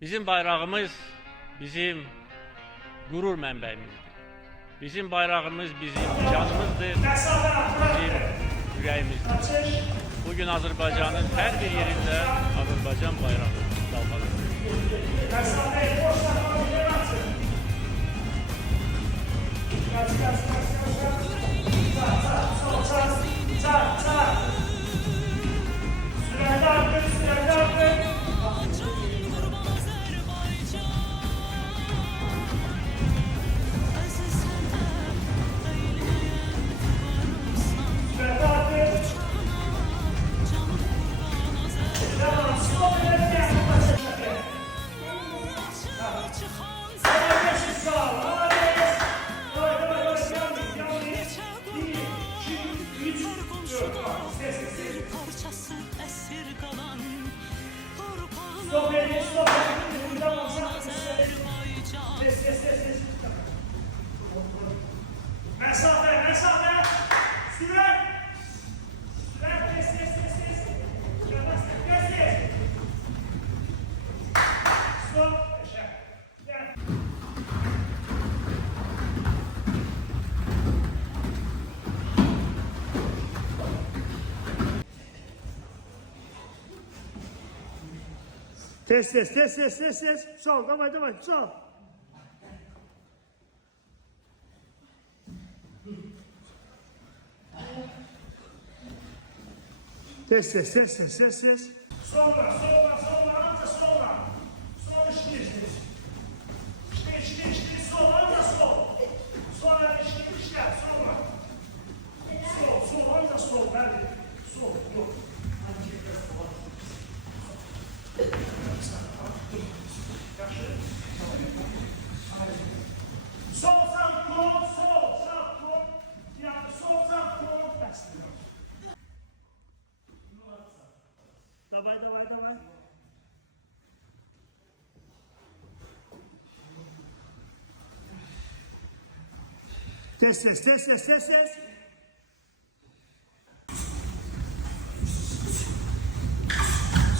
Bizim bayrağımız bizim gurur mənbəyimizdir. Bizim bayrağımız bizim canımızdır, bizim yüreğimizdir. Bugün Azərbaycanın hər bir yerində Azərbaycan bayrağı dalgalanır. Mesafe, sürer. Stop. Test. Sol, давай, sol. Test. Sola, anda sola. Sol, işler. Sol, anda sol. Sonra işler, sola. Sol, anda sol, hadi. Sol, yok. Sol, sağ, sol. Yani sol, sağ, sol. Давай. Test.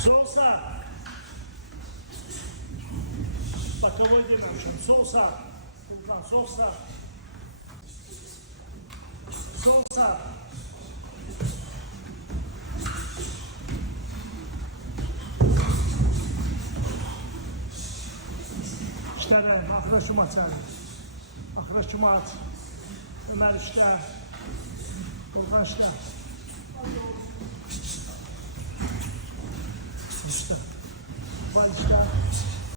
Sol sağ. Bakalım dememişim. Sol sağ. Buradan sol sağ. Sol sağ. İşte arkadaşım açar. Arkadaşım aç. Ömer işler. Volkan işler. İşte. Var işler.